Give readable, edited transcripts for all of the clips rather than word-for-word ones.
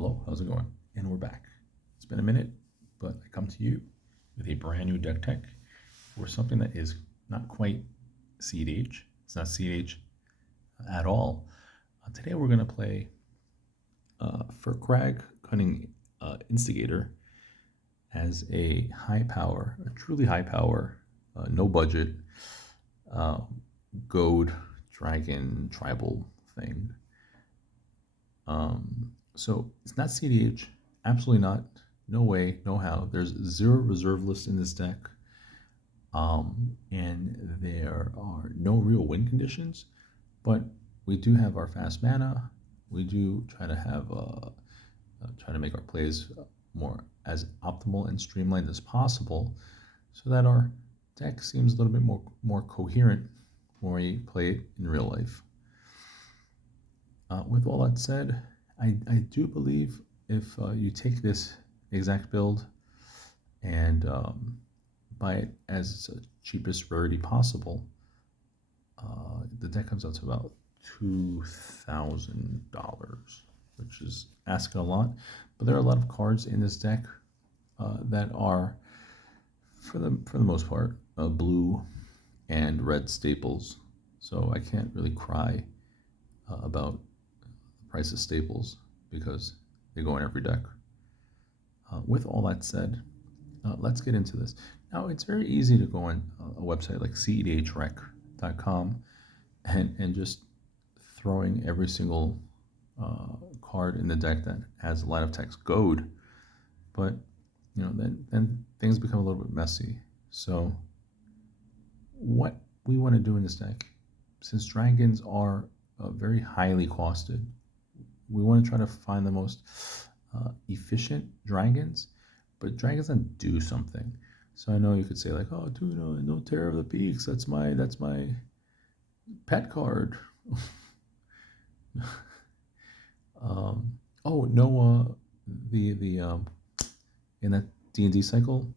Hello, how's it going? And we're back. It's been a minute, but I come to you with a brand new deck tech for something that is not quite EDH. It's not EDH at all. Today we're going to play Firkraag Cunning Instigator as a high power, a truly high power, no budget Goad Dragon tribal thing. So it's not CDH, absolutely not. No way, no how. There's 0 reserve lists in this deck, and there are no real win conditions. But we do have our fast mana. We do try to have try to make our plays more as optimal and streamlined as possible, so that our deck seems a little bit more coherent when we play it in real life. With all that said, I do believe if you take this exact build and buy it as cheapest rarity possible, the deck comes out to about $2,000, which is asking a lot. But there are a lot of cards in this deck that are, for the most part, blue and red staples. So I can't really cry about price of staples because they go in every deck. With all that said, let's get into this. Now, it's very easy to go on a website like cedhrec.com and just throwing every single card in the deck that has a lot of text Goad, but then things become a little bit messy. So what we want to do in this deck, since dragons are very highly costed, we want to try to find the most efficient dragons, but dragons that do something. So I know you could say like, oh, dude, no Terror of the Peaks. That's my pet card. Oh no, the in that D&D cycle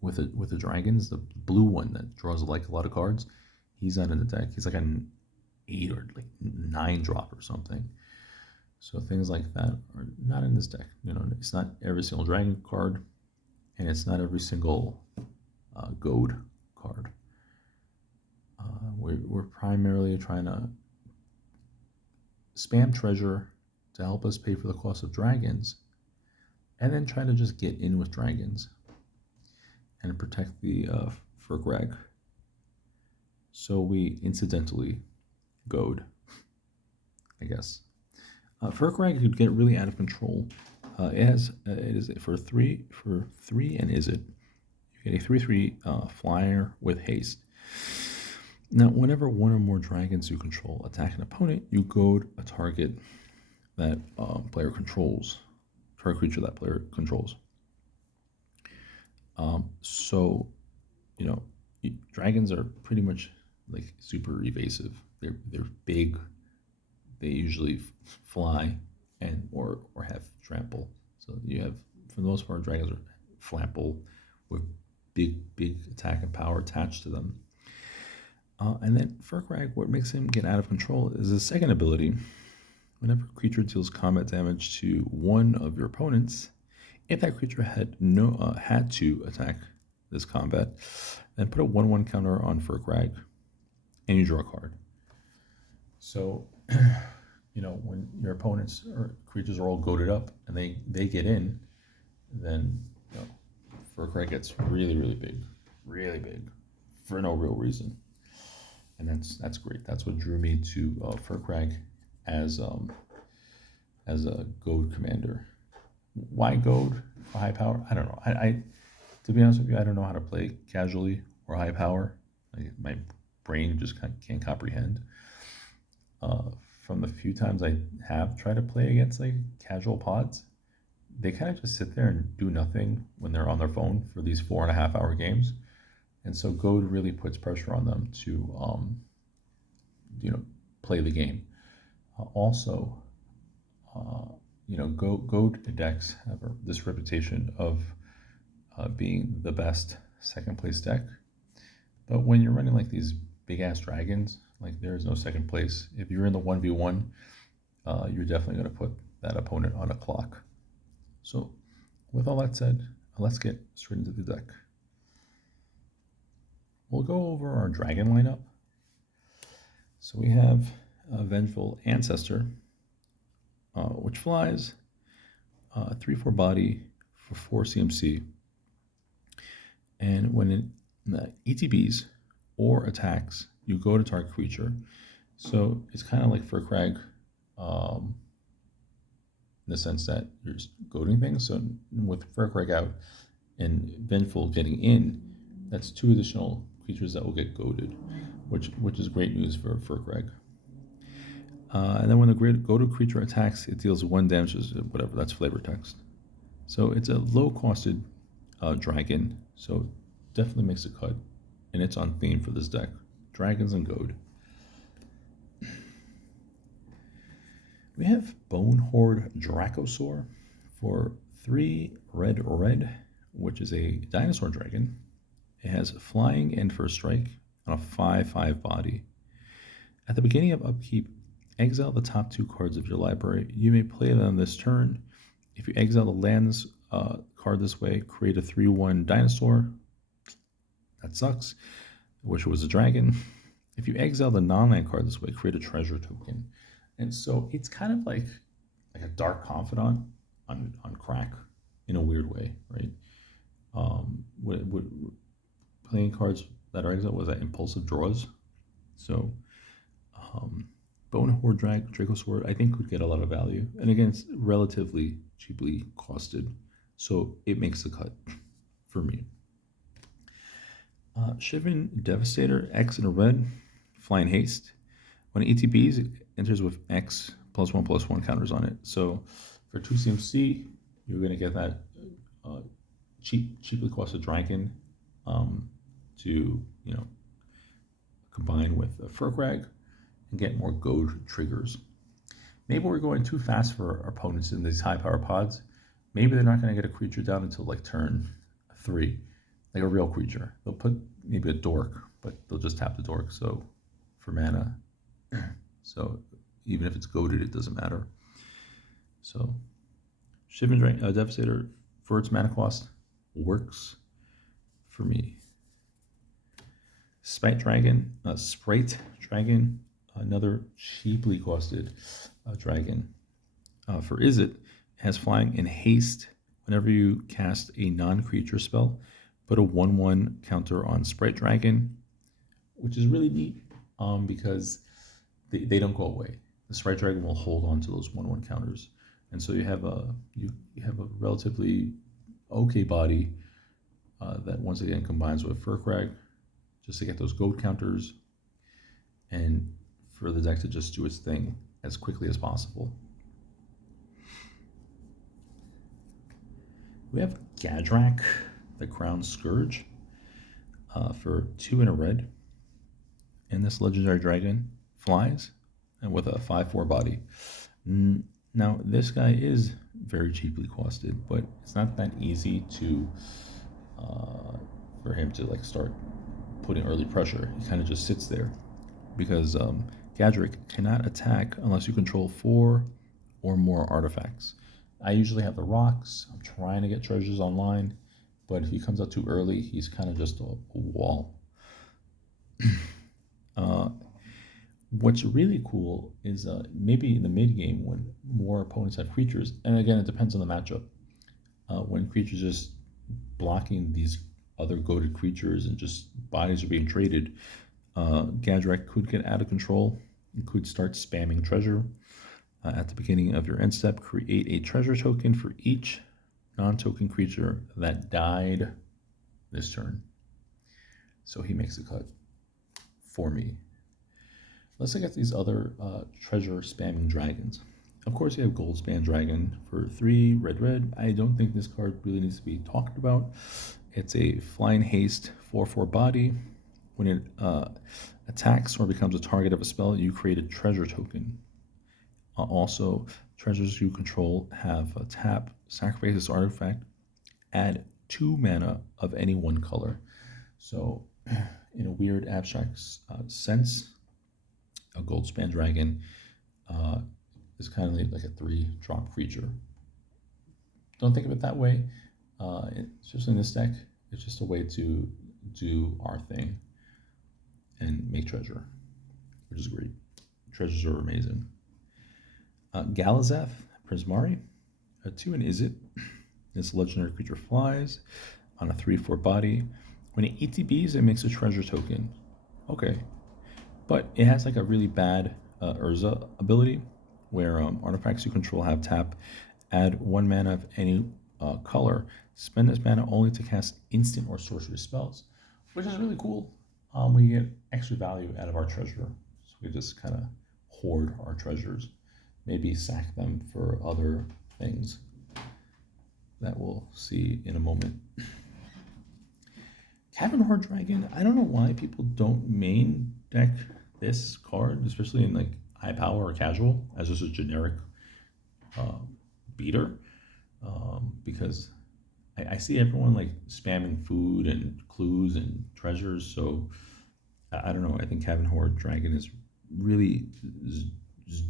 with the dragons, the blue one that draws like a lot of cards, he's not in the deck. He's like an 8 or like 9 drop or something. So things like that are not in this deck. It's not every single dragon card, and it's not every single Goad card. We're primarily trying to spam treasure to help us pay for the cost of dragons, and then try to just get in with dragons and protect the Firkraag. So we incidentally Goad, I guess. Firkraag could get really out of control. It is for three, and is it? You get a 3/3 flyer with haste. Now, whenever one or more dragons you control attack an opponent, you goad a target that player controls, target creature that player controls. So, dragons are pretty much like super evasive. They're big. They usually fly or have trample. So you have, for the most part, dragons are flammable with big attack and power attached to them. And then Firkraag, what makes him get out of control is his second ability. Whenever a creature deals combat damage to one of your opponents, if that creature had to attack this combat, then put a 1/1 counter on Firkraag, and you draw a card. So, when your opponents or creatures are all goaded up and they get in, then Firkraag gets really big, for no real reason, and that's great. That's what drew me to Firkraag as a Goad commander. Why Goad for high power? I don't know. I to be honest with you, I don't know how to play casually or high power. My brain just can't comprehend. From the few times I have tried to play against like casual pods, they kind of just sit there and do nothing when they're on their phone for these 4.5 hour games, and so Goad really puts pressure on them to play the game. Also, Goad decks have this reputation of being the best second place deck, but when you're running like these big ass dragons, like there is no second place. If you're in the 1v1, you're definitely going to put that opponent on a clock. So with all that said, let's get straight into the deck. We'll go over our dragon lineup. So we have a Vengeful Ancestor, which flies, 3/4 body for 4 CMC. And when it ETBs or attacks, you go to target creature. So it's kind of like Firkraag, in the sense that you're just goading things. So with Firkraag out and Vengeful getting in, that's 2 additional creatures that will get goaded, which is great news for Firkraag. And then when the goaded creature attacks, it deals 1 damage, whatever, that's flavor text. So it's a low-costed dragon, so definitely makes a cut, and it's on theme for this deck. Dragons and Goad. We have Bonehorde Dracosaur for 3 red, which is a dinosaur dragon. It has flying and first strike on a 5/5 body. At the beginning of upkeep, exile the top 2 cards of your library. You may play them this turn. If you exile the lands card this way, create a 3/1 dinosaur. That sucks. I wish it was a dragon. If you exile the non-land card this way, create a treasure token. And so it's kind of like a Dark Confidant on crack in a weird way, right? Playing cards that are exiled was that impulsive draws. So Bonehorde Dracosaur, I think, would get a lot of value. And again, it's relatively cheaply costed, so it makes the cut for me. Shivan Devastator, X in a red, flying haste. When it ETBs, it enters with X +1/+1 counters on it. So for 2 CMC, you're going to get that cheaply costed dragon to combine with a Firkraag and get more goad triggers. Maybe we're going too fast for our opponents in these high power pods. Maybe they're not going to get a creature down until like turn 3, like a real creature. They'll put maybe a dork, but they'll just tap the dork. So for mana, so even if it's goaded, it doesn't matter. So Shivan Devastator for its mana cost works for me. Sprite Dragon, another cheaply costed dragon. For Izzet, it has flying and haste. Whenever you cast a non-creature spell, put a 1/1 counter on Sprite Dragon, which is really neat because they don't go away. The Sprite Dragon will hold on to those 1/1 counters, and so you have a relatively okay body that once again combines with Firkraag just to get those goad counters, and for the deck to just do its thing as quickly as possible. We have Gadrak, the Crown Scourge, for 2 in a red, and this legendary dragon flies and with a 5/4 body. Now this guy is very cheaply costed, but it's not that easy to for him to like start putting early pressure. He kind of just sits there because Gadrak cannot attack unless you control 4 or more artifacts. I usually have the rocks. I'm trying to get treasures online, but if he comes out too early, he's kind of just a wall. What's really cool is maybe in the mid game when more opponents have creatures, and again it depends on the matchup. When creatures just blocking these other goated creatures and just bodies are being traded, Gadrak could get out of control. You could start spamming treasure. At the beginning of your end step, create a treasure token for each non-token creature that died this turn. So he makes a cut for me. Let's look at these other treasure spamming dragons. Of course, you have Goldspan Dragon for 3 red. I don't think this card really needs to be talked about. It's a flying haste 4/4 body. When it attacks or becomes a target of a spell, you create a treasure token. Also, treasures you control have a tap, sacrifice this artifact, add 2 mana of any one color. So, in a weird abstract sense, a Goldspan Dragon is kind of like a 3-drop creature. Don't think of it that way. Especially in this deck, it's just a way to do our thing and make treasure, which is great. Treasures are amazing. Galazeth, Prismari, a 2 and Is It. This legendary creature flies on a 3/4 body. When it ETBs, it makes a treasure token. Okay. But it has like a really bad Urza ability where artifacts you control have tap, add 1 mana of any color, spend this mana only to cast instant or sorcery spells, which is really cool. We get extra value out of our treasure. So we just kind of hoard our treasures, maybe sack them for other things that we'll see in a moment. Goad Dragon, I don't know why people don't main deck this card, especially in like high power or casual, as just a generic beater, because I see everyone like spamming food and clues and treasures, so I don't know. I think Goad Dragon is really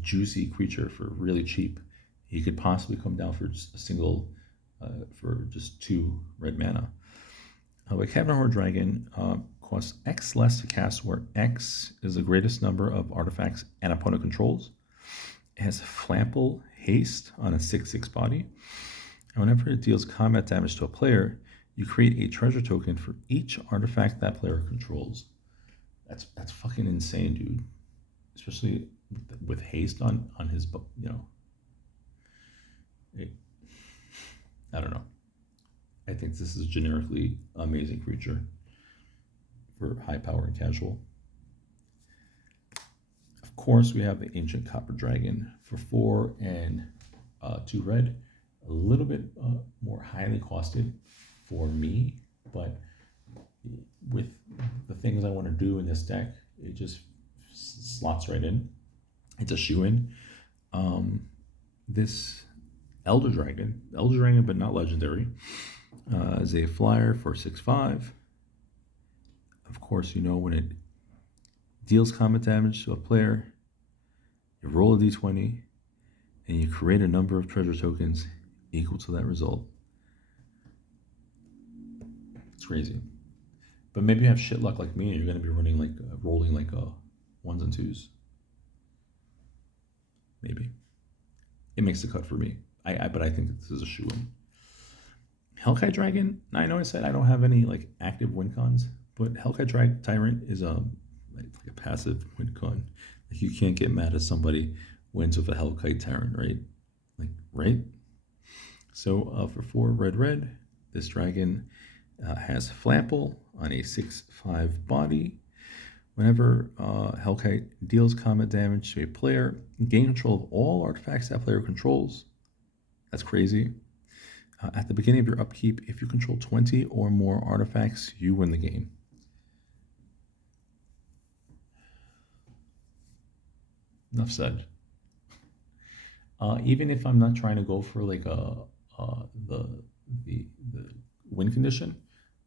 juicy creature for really cheap. He could possibly come down for just a single, for just 2 red mana. But Goad Dragon costs X less to cast, where X is the greatest number of artifacts an opponent controls. It has Flample Haste on a 6/6 body. And whenever it deals combat damage to a player, you create a treasure token for each artifact that player controls. That's fucking insane, dude. Especially with haste on his, you know. I don't know. I think this is a generically amazing creature for high power and casual. Of course, we have the Ancient Copper Dragon for 4 and 2 red. A little bit more highly costed for me, but with the things I want to do in this deck, it just slots right in. It's a shoe-in. This Elder Dragon, but not legendary, is a flyer for 6/5. Of course, you know when it deals combat damage to a player, you roll a d20, and you create a number of treasure tokens equal to that result. It's crazy. But maybe you have shit luck like me, and you're going to be running like rolling like 1s and 2s. Maybe it makes the cut for me. But I think this is a shoe-in. Hellkite Dragon. I know I said I don't have any like active win cons, but Hellkite Tyrant is like a passive win con. Like you can't get mad at somebody wins with a Hellkite Tyrant, right? Like right. So for 4 red, this dragon has Flample on a 6/5 body. Whenever Hellkite deals combat damage to a player, gain control of all artifacts that player controls. That's crazy. At the beginning of your upkeep, if you control 20 or more artifacts, you win the game. Enough said. Even if I'm not trying to go for like the win condition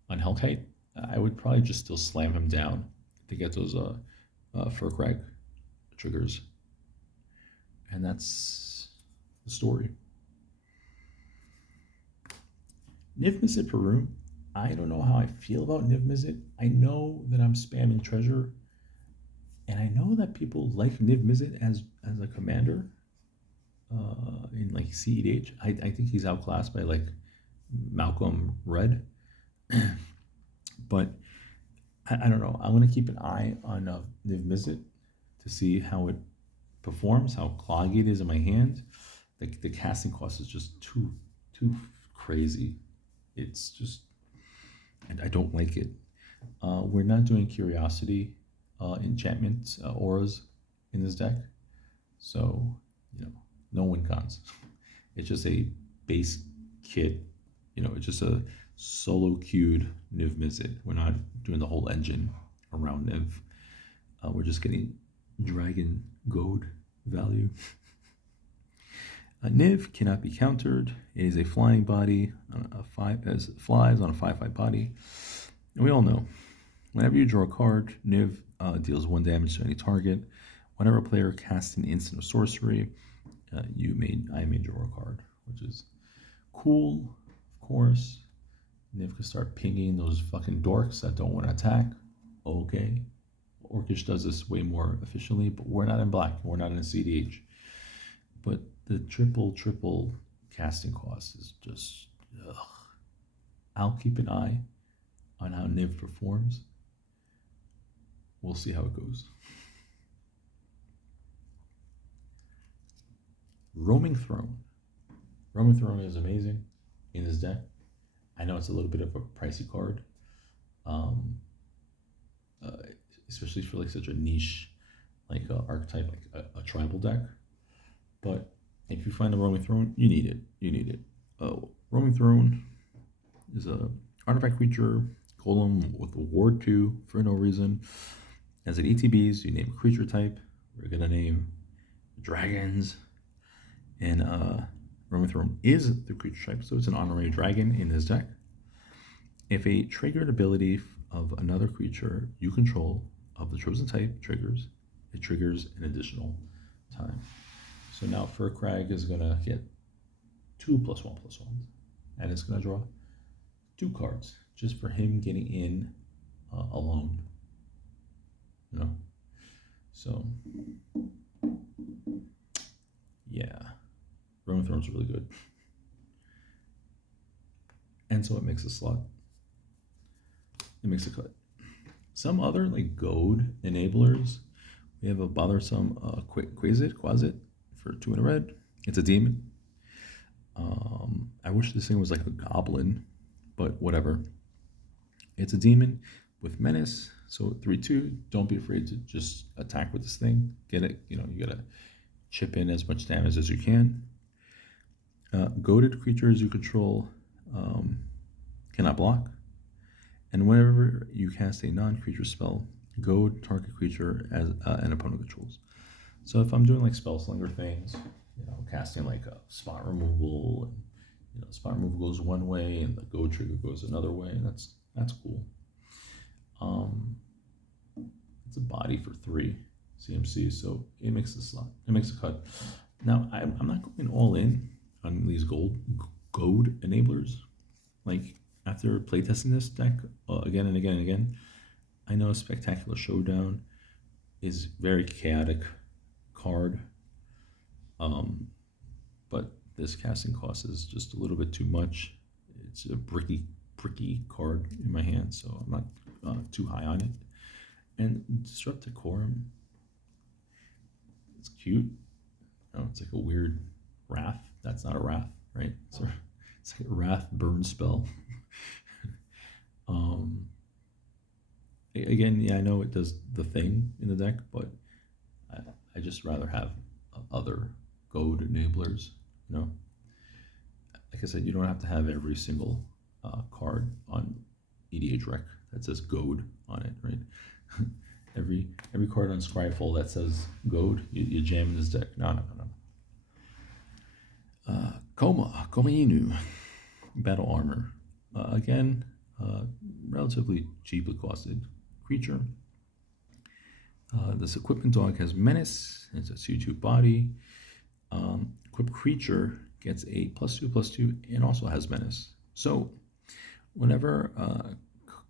on Hellkite, I would probably just still slam him down to get those Firkraag triggers. And that's the story. Niv Mizzet Peru. I don't know how I feel about Niv Mizzet. I know that I'm spamming treasure, and I know that people like Niv Mizzet as a commander in like CEDH. I think he's outclassed by like Malcolm Red. But I don't know. I'm going to keep an eye on Niv Mizzet to see how it performs, how cloggy it is in my hand. The casting cost is just too crazy. It's just, I don't like it. We're not doing Curiosity enchantments, auras in this deck. So, you know, no win cons. It's just a base kit. You know, it's just a solo queued Niv Mizzet. We're not doing the whole engine around Niv. We're just getting Dragon Goad value. Niv cannot be countered. It is a flying body as flies on a 5/5 body. And we all know, whenever you draw a card, Niv deals 1 damage to any target. Whenever a player casts an instant or sorcery, I made your card, which is cool, of course. Niv can start pinging those fucking dorks that don't want to attack. Okay. Orcish does this way more efficiently, but we're not in black. We're not in a CDH. But the triple casting cost is just, ugh. I'll keep an eye on how Niv performs. We'll see how it goes. Roaming Throne. Roaming Throne is amazing in this deck. I know it's a little bit of a pricey card, um, uh, especially for like such a niche like archetype, like a tribal deck. But if you find a Roaming Throne, you need it. You need it. Roaming Throne is a artifact creature, golem with a ward 2 for no reason. As an ETBs, you name a creature type. We're gonna name dragons, and Roaming Throne is the creature type, so it's an honorary dragon in this deck. If a triggered ability of another creature you control of the chosen type triggers, it triggers an additional time. So now Firkraag is gonna get 2+1/+1, and it's gonna draw 2 cards just for him getting in alone. You know, so yeah, Roaming Throne's really good, and so it makes a slot. It makes a cut. Some other like goad enablers. We have a bothersome Quasit for 2 in a red. It's a demon. I wish this thing was like a goblin, but whatever. It's a demon with menace. So 3/2. Don't be afraid to just attack with this thing. Get it. You gotta chip in as much damage as you can. Goaded creatures you control cannot block. And whenever you cast a non-creature spell, goad target creature as an opponent controls. So if I'm doing like spell slinger things, casting like a spot removal, and spot removal goes one way and the goad trigger goes another way, and that's cool. It's a body for 3 CMC, so it makes a slot. It makes a cut. Now I'm not going all in on these goad enablers. Like after playtesting this deck again and again and again, I know Spectacular Showdown is very chaotic card, but this casting cost is just a little bit too much. It's a pricky card in my hand, so I'm not too high on it. And Disrupt Decorum, it's cute. It's like a weird wrath. That's not a wrath, right? It's like a wrath burn spell. Again, yeah, I know it does the thing in the deck, but I just rather have other goad enablers. Like I said, you don't have to have every single card on EDH rec that says goad on it, right? every card on Scryfall that says goad, you jam in this deck. No. Koma Inu, battle armor. Again, relatively cheaply costed creature. This equipment dog has menace. It's a 2/2 body. Equipped creature gets a +2/+2 and also has menace. So whenever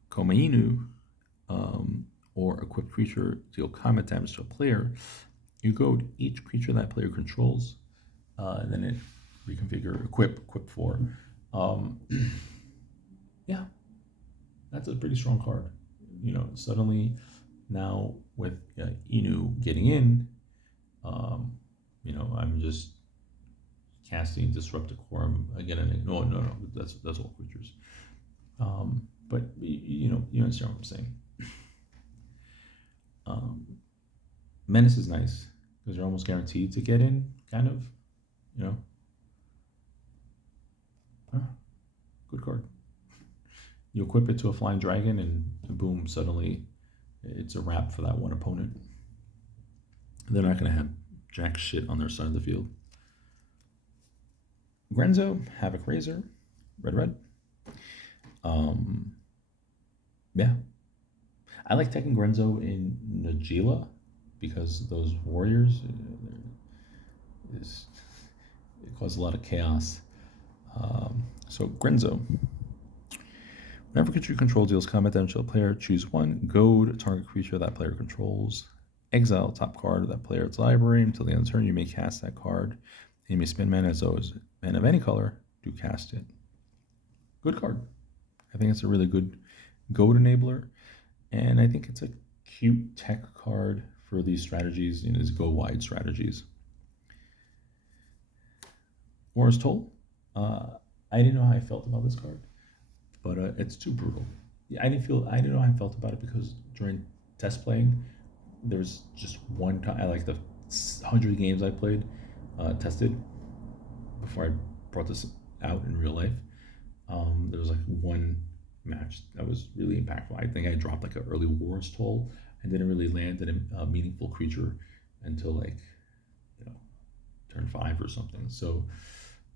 Koma Inu or equipped creature deal combat damage to a player, you goad each creature that player controls, and then it reconfigure equip for. Yeah, that's a pretty strong card. Suddenly now with Inu getting in, I'm just casting Disrupt Decorum again and again. No, that's all creatures. But you understand what I'm saying. Menace is nice because you're almost guaranteed to get in, kind of. Good card. You equip it to a flying dragon, and boom, suddenly it's a wrap for that one opponent. They're not going to have jack shit on their side of the field. Grenzo, Havoc Razor, red. Yeah. I like taking Grenzo in Najila because those warriors is cause a lot of chaos. So Grenzo. Whenever creature you control deals combat damage to a player, choose one. Goad, target creature that player controls. Exile, top card of that player's library. Until the end of the turn, you may cast that card. You may spend mana as though it's mana of any color to cast it. Good card. I think it's a really good Goad enabler. And I think it's a cute tech card for these strategies, these go-wide strategies. War's Toll. I didn't know how I felt about this card, but it's too brutal. Yeah, I didn't know how I felt about it because during test playing, there was just one time. I like the 100 games I played, tested before I brought this out in real life. There was like one match that was really impactful. I think I dropped like an early War's Toll and didn't really land a meaningful creature until like turn 5 or something. So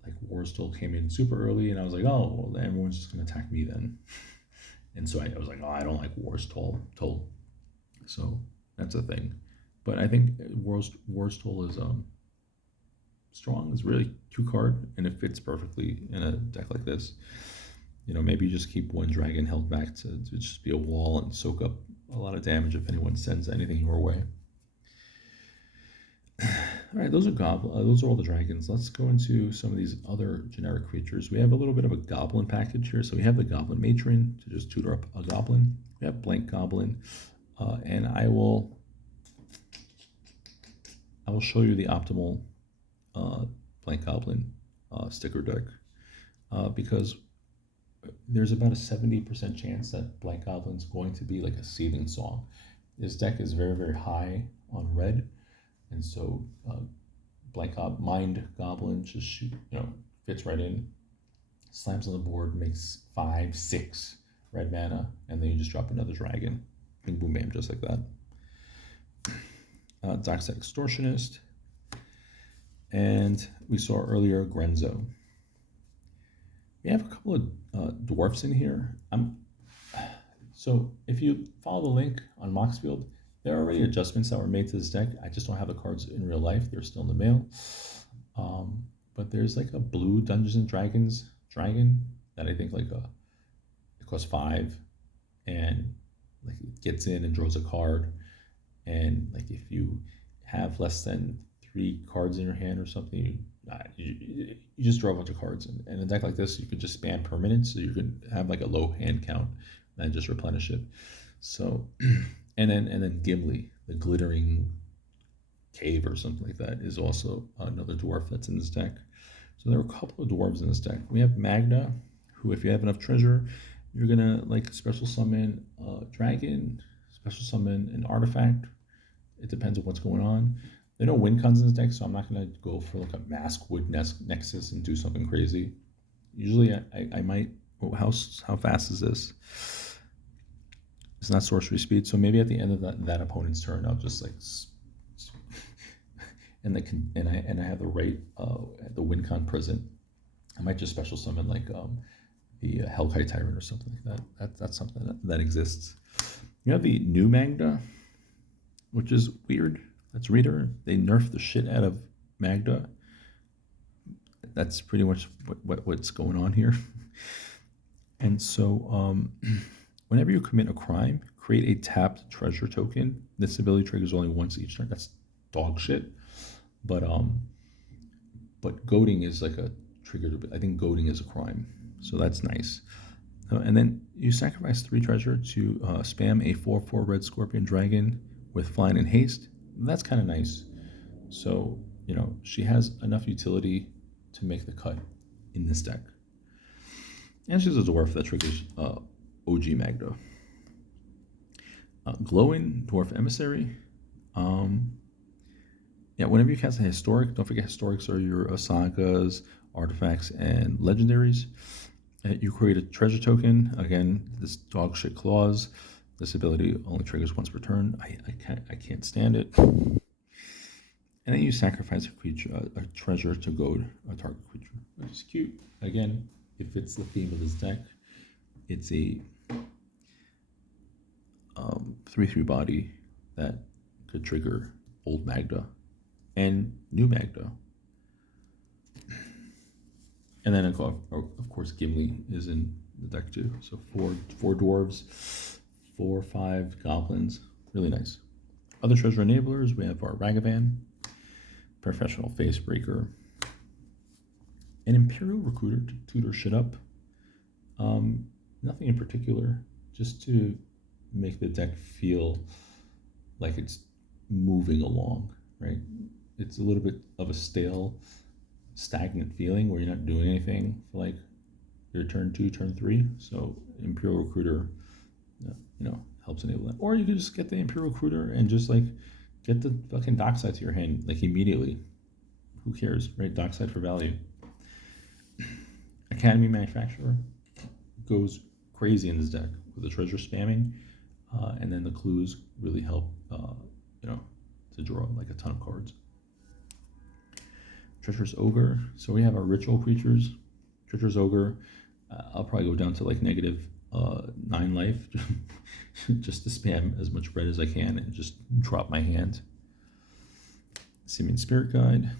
like War's Toll came in super early, and I was like, oh, well, everyone's just gonna attack me then. And so I was like, oh, I don't like War's Toll. So that's a thing. But I think War's Toll is strong. It's really 2-card, and it fits perfectly in a deck like this. Maybe you just keep one dragon held back to just be a wall and soak up a lot of damage if anyone sends anything your way. All right, those are all the dragons. Let's go into some of these other generic creatures. We have a little bit of a goblin package here. So we have the Goblin Matron to just tutor up a goblin. We have Blank Goblin, and I will show you the optimal Blank Goblin sticker deck because there's about a 70% chance that Blank Goblin's going to be like a Seething Song. This deck is very, very high on red, and so Mind Goblin just fits right in, slams on the board, makes 5-6 red mana, and then you just drop another dragon. Bing, boom, bam, just like that. Dockside Extortionist, and we saw earlier Grenzo. We have a couple of dwarfs in here. So if you follow the link on Moxfield, there are already adjustments that were made to this deck. I just don't have the cards in real life. They're still in the mail. But there's like a blue Dungeons and Dragons dragon that I think it costs 5, and like it gets in and draws a card. And like if you have less than 3 cards in your hand or something, you just draw a bunch of cards. And in a deck like this, you could just spam permanents, so you could have like a low hand count and just replenish it. So, and then Gimli, the glittering cave or something like that, is also another dwarf that's in this deck. So there are a couple of dwarves in this deck. We have Magda, who, if you have enough treasure, you're gonna like special summon a dragon, special summon an artifact. It depends on what's going on. There are no win cons in this deck, so I'm not gonna go for like a Maskwood Nexus and do something crazy. Usually I might. Oh, how fast is this? It's not sorcery speed, so maybe at the end of that opponent's turn, I'll just like, and I have the right the win con present. I might just special summon like the Hellkite Tyrant or something like that. That's something that exists. You have the new Magda, which is weird. Let's read her. They nerfed the shit out of Magda. That's pretty much what's going on here. And so whenever you commit a crime, create a tapped treasure token. This ability triggers only once each turn. That's dog shit. But goading is like a trigger. I think goading is a crime. So that's nice. And then you sacrifice 3 treasure to spam a 4/4 red scorpion dragon with flying and haste. That's kind of nice. So, she has enough utility to make the cut in this deck. And she's a dwarf that triggers OG Magda. Glowing Dwarf Emissary. Whenever you cast a historic, don't forget historics are your sagas, artifacts, and legendaries. You create a treasure token. Again, this dog shit clause. This ability only triggers once per turn. I can't stand it. And then you sacrifice a treasure to goad a target creature, which is cute. Again, it fits the theme of this deck. It's a 3/3 body that could trigger old Magda and new Magda. And then of course Gimli is in the deck too. So four dwarves, 4 or 5 goblins, really nice. Other treasure enablers, we have our Ragavan, Professional Facebreaker, an Imperial Recruiter to tutor shit up. Nothing in particular, just to make the deck feel like it's moving along, right? It's a little bit of a stale, stagnant feeling where you're not doing anything for like your turn 2, turn 3. So Imperial Recruiter, helps enable that. Or you could just get the Imperial Recruiter and just like get the fucking Dockside to your hand like immediately. Who cares, right? Dockside for value. Academy Manufacturer goes crazy in this deck with the treasure spamming, and then the clues really help, to draw like a ton of cards. Treacherous Ogre. So we have our ritual creatures. Treacherous Ogre. I'll probably go down to like -9 life just to spam as much red as I can and just drop my hand. Simian Spirit Guide.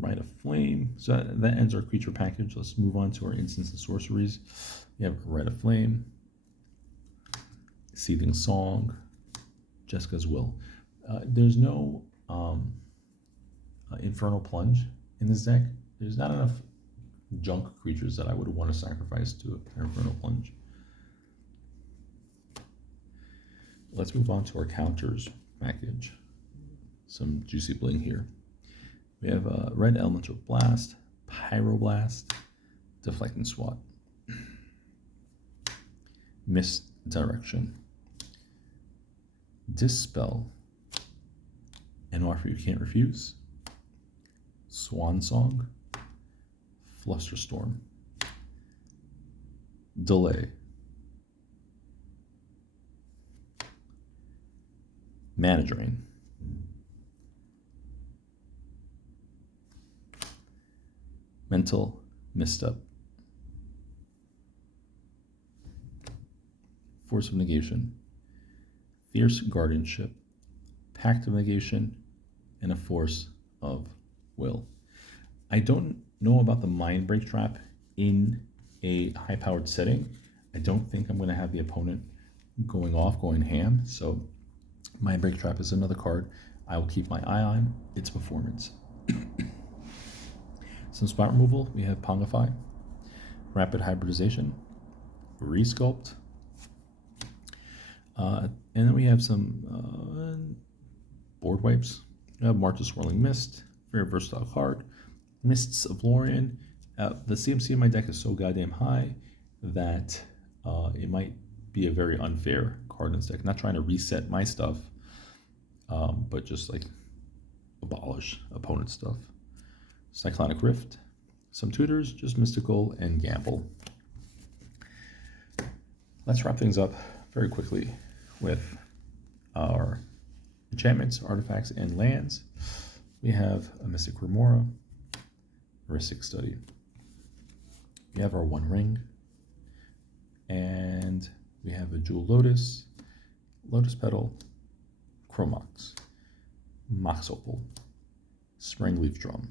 Rite of Flame. So that ends our creature package. Let's move on to our instants and sorceries. We have Rite of Flame, Seething Song, Jessica's Will. There's no Infernal Plunge in this deck. There's not enough junk creatures that I would want to sacrifice to an Infernal Plunge. Let's move on to our counters package. Some juicy bling here. We have Red Elemental Blast, Pyroblast, Deflect and Swat, Misdirection, Dispel, An Offer You Can't Refuse, Swan Song, Flusterstorm, Delay, Mana Drain, Mental Misstep, Force of Negation, Fierce Guardianship, Pact of Negation, and a Force of Will. I don't know about the Mind Break Trap in a high-powered setting. I don't think I'm going to have the opponent going ham, so Mind Break Trap is another card I will keep my eye on its performance. Some spot removal, we have Pongify, Rapid Hybridization, Resculpt, and then we have some board wipes. We have March of Swirling Mist, very versatile card. Mists of Lorien. The CMC in my deck is so goddamn high that it might be a very unfair card in this deck. Not trying to reset my stuff, but just like abolish opponent's stuff. Cyclonic Rift, some tutors, just Mystical and Gamble. Let's wrap things up very quickly with our enchantments, artifacts, and lands. We have a Mystic Remora, Ristic Study. We have our One Ring, and we have a Jewel Lotus, Lotus Petal, Chromox, Mox Opal, Springleaf Drum,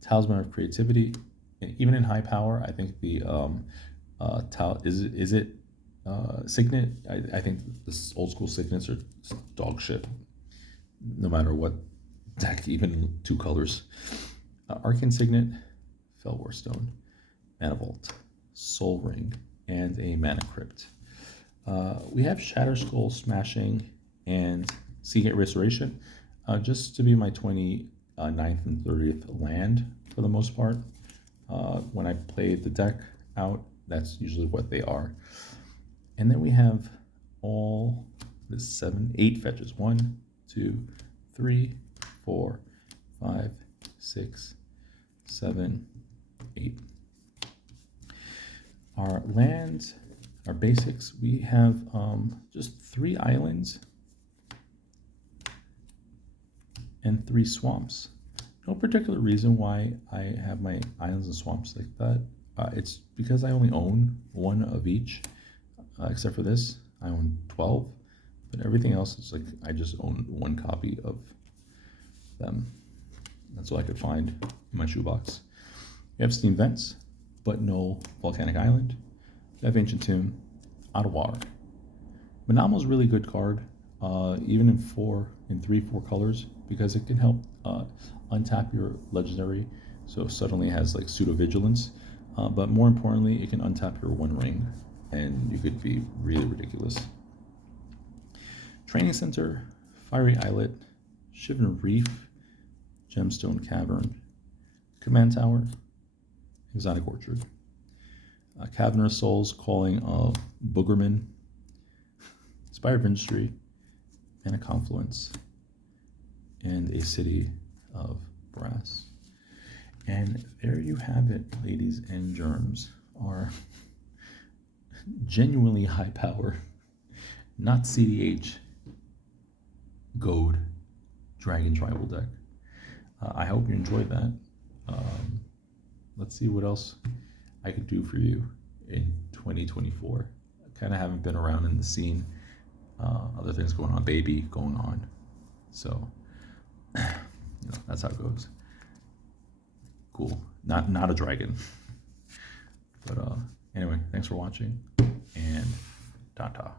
Talisman of Creativity, and even in high power, I think the Signet? I think the old school Signets are dog shit, no matter what deck, even 2 colors. Arcane Signet, Felwar Stone, Mana Vault, Soul Ring, and a Mana Crypt. We have Shatter Skull, Smashing, and Seagate Restoration, just to be my 29th and 30th land for the most part. When I play the deck out, that's usually what they are. And then we have all the 8 fetches. 1, 2, 3, 4, 5, 6, 7, 8. Our lands, our basics, we have just 3 islands and 3 swamps. No particular reason why I have my islands and swamps like that. It's because I only own 1 of each, except for this. I own 12, but everything else is like I just own 1 copy of them. That's all I could find in my shoebox. You have Steam Vents, but no Volcanic Island. You have Ancient Tomb, out of water. Manamo's a really good card, even in 3-4 colors, because it can help untap your legendary, so it suddenly has like pseudo vigilance. But more importantly, it can untap your One Ring, and you could be really ridiculous. Training Center, Fiery Islet, Shivan Reef, Gemstone Cavern, Command Tower, Exotic Orchard, Cavernous Souls, Calling of Boogerman, Spire of Industry, and a Confluence, and a City of Brass. And there you have it, ladies and germs. Our genuinely high power, not CDH, Goad Dragon tribal deck. I hope you enjoyed that. Let's see what else I could do for you in 2024. I kind of haven't been around in the scene. Other things going on, baby going on. So, that's how it goes. Cool. Not a dragon. But anyway, thanks for watching, and ta-ta.